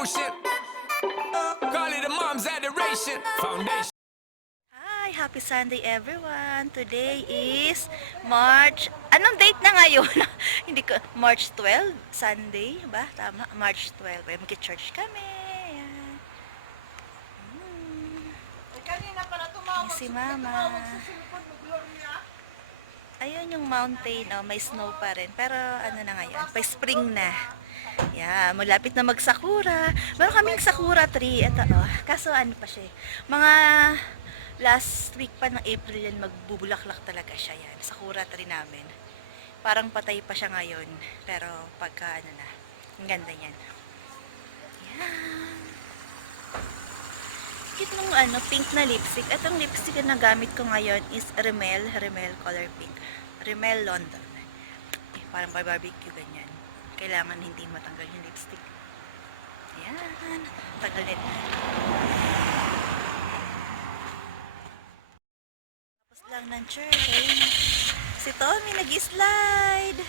emotion. Call it a mom's adoration. Foundation. Hi! Happy Sunday everyone! Today is March... Anong date na ngayon? Hindi ko... March 12? Sunday ba? Tama? March 12. Kaya mag-church kami. Ayan. Kanina pala tumawag Si Mama. Ayun yung mountain. Oh, may snow pa rin. Pero ano na ngayon? Pa-spring na. Yeah, malapit na magsakura. Meron kaming sakura tree. Ito, oh. Kaso ano pa siya? Mga last week pa ng April yan, magbubulaklak talaga siya yan. Sakura tree namin. Parang patay pa siya ngayon. Pero pagka ano na, ang ganda yan. Yan. Cute nung ano, pink na lipstick. Itong lipstick na nagamit ko ngayon is Rimmel color pink. Rimmel London. Eh, parang by barbecue ganyan. Kailangan hindi matanggal yung lipstick. Ayan. Tagal nito. Tapos lang ng church. Ayun. Si Tommy nag-slide.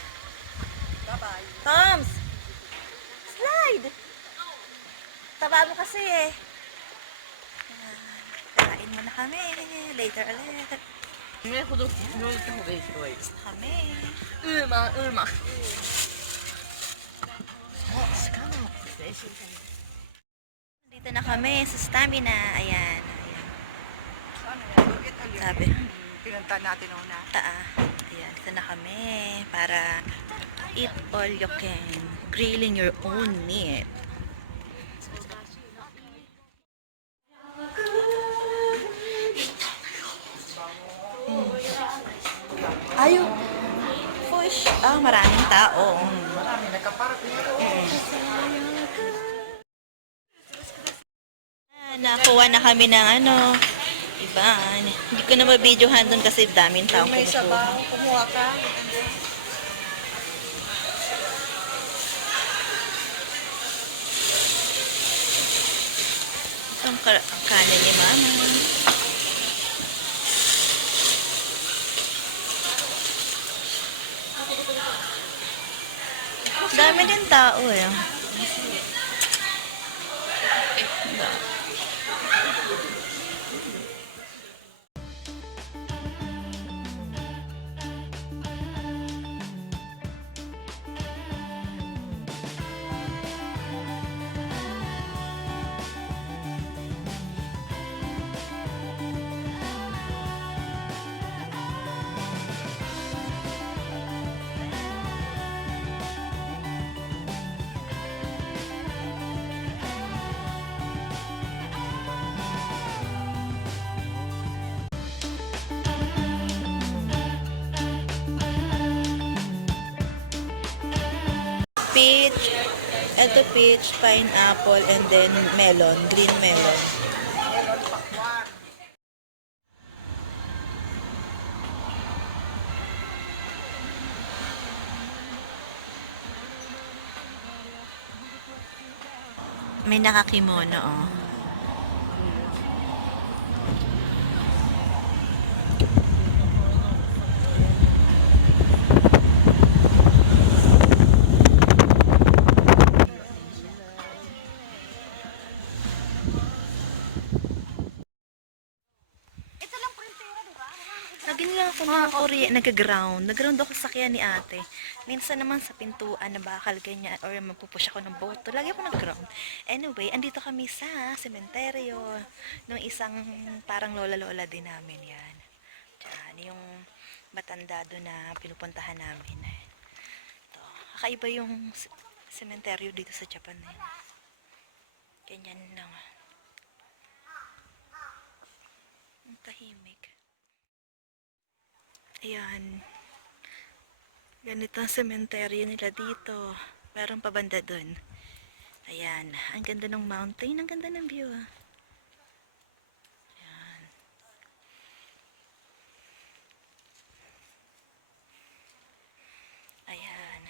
Bye-bye. Toms! Slide! Taba mo kasi eh. Ayan. Kain mo na kami. Later ulit. Tapos na kami. Dito na kami sa Stamina. Ayan. Ayan. Sabi. Pinunta natin una. Ayan. Dito na kami para eat all you can. Grilling your own meat. Ayaw. Push. Maraming tao. Marami nagkaparap niya. Nakuha na kami ng ano, iba. Hindi ko na ma-videohan doon kasi daming taong May kumukuha. sabaw, kumuha ka. Ito ang kanin ni Mama. Dami din tao eh. Peach, ito peach, pineapple, and then melon, green melon. May nakakimono, oh. Lagi lang ako nag-ground. Nag-ground ako sa sakyan ni ate. Minsan naman sa pintuan na bakal ganyan or magpupush ako ng boto. Lagi ako nag-ground. Anyway, andito kami sa sementeryo nung isang parang lola-lola din namin yan. Diyan, yung matandado na pinupuntahan namin. Ito, kakaiba yung sementeryo dito sa Japan na yun. Ganyan lang. Ang tahimik. Ayan. Ganito ang sementeryo nila dito. Meron pa banda dun. Ayan. Ang ganda ng mountain. Ang ganda ng view. Ayan. Ayan.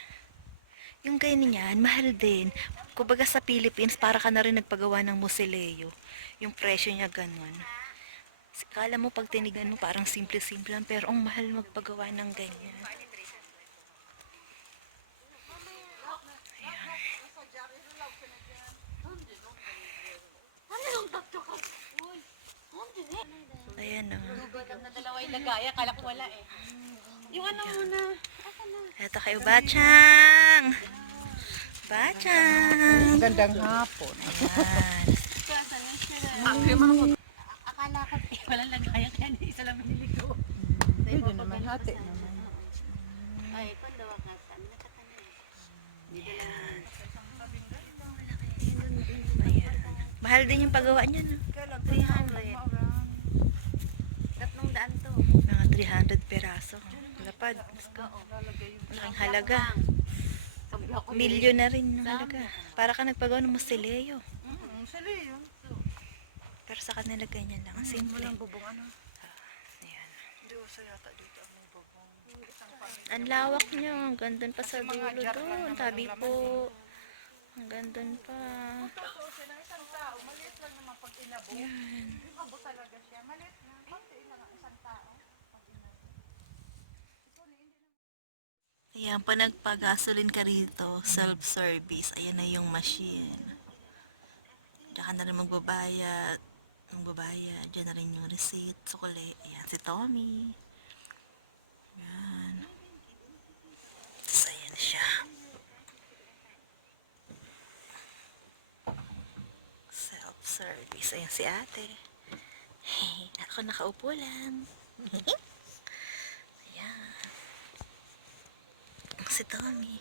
Yung ganyan, mahal din. Kumbaga sa Philippines, para ka na rin nagpagawa ng musileo. Yung presyo niya ganun. Kala mo pag tinigan mo parang simple-simple lang, pero ang mahal magpagawa ng ganyan. Ayan. Ayan, oh. Na dalawa yung lagay. Akala ko wala eh. Yung ano muna. Ito kayo, Bachang! Bachang! Gandang hapon. Ayan. Akala ko wala lagay. Kaya isa lang binili ko. Pwede naman, hati naman. Ay, kundo ka. Kami nakatanin. Ayan. Mahal din yung paggawa niya, no? 300. Tatlong daan to. Mga 300 peraso. Lapad. Malaking halaga. Sabi ako. Milyon na rin yung halaga. Para ka nagpagawa ng Mustileo. Sali yun. Pero sa kanila ganyan lang. Simple. Walang bubong ano. Ayan. Hindi ko sa yata dito ang may bubong. Ang lawak niya. Ang gandun pa sa dulo doon. Tabi po. Ang gandun pa. Isang tao, maliit lang naman pag inabot. Ayan. Abo talaga siya. Maliit na. Pati lang ang isang tao. Ayan, pa nagpagasolin ka rito, self-service. Ayan na yung machine. Diyan ka na rin magbabayad. Diyan na rin yung receipt, sukuli. Ayan, si Tommy. Ayan. Tapos ayan siya. Self-service. Ayan si ate. Hey, ako nakaupo lang. Ayan. Si Tommy.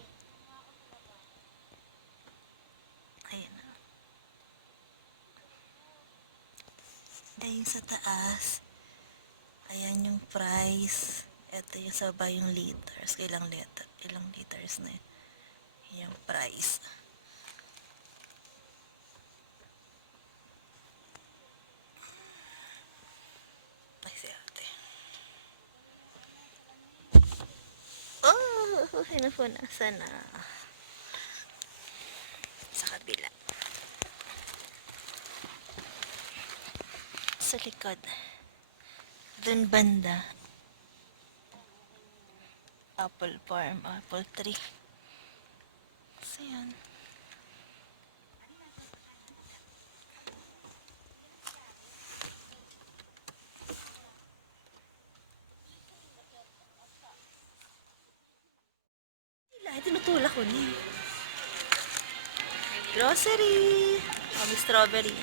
Ayan na. Ayan sa taas. Ayan yung price. Ito yung sa baba yung liters. Ilang liters na yun. Yung price. Ay, si ate. Oh, hinupunasan na. Sa kabila. Sa likod. Dun banda. Apple farm, apple tree. So, yan. Tinutulak ko niya. Grocery. Oh, may strawberry.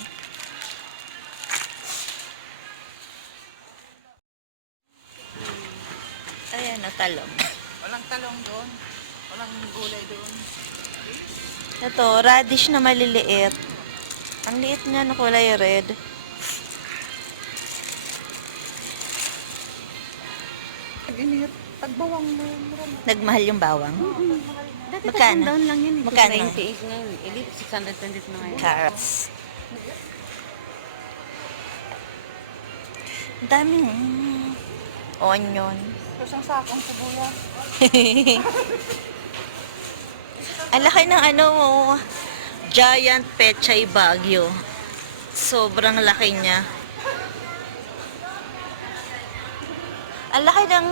Ayan, talong. Walang talong doon. Walang gulay doon. Ito, radish na maliliit. Ang liit niya na kulay red. Init. Tagbawang mo. Nagmahal yung bawang. Dati Magkano? down lang yun. Magkano? 98 ngayon. Elite 620 na ngayon. Carrots. Ang daming onion. Isang sakong sibuyas. Ang laki ng giant pechay Baguio. Sobrang laki niya. Ang laki ng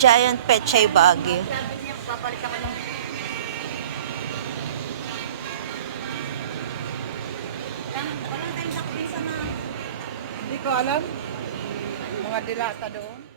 giant pechay Baguio. Babalik ka lang. Walang tayong sakbisa na. Hindi ko alam. Mga dilata doon.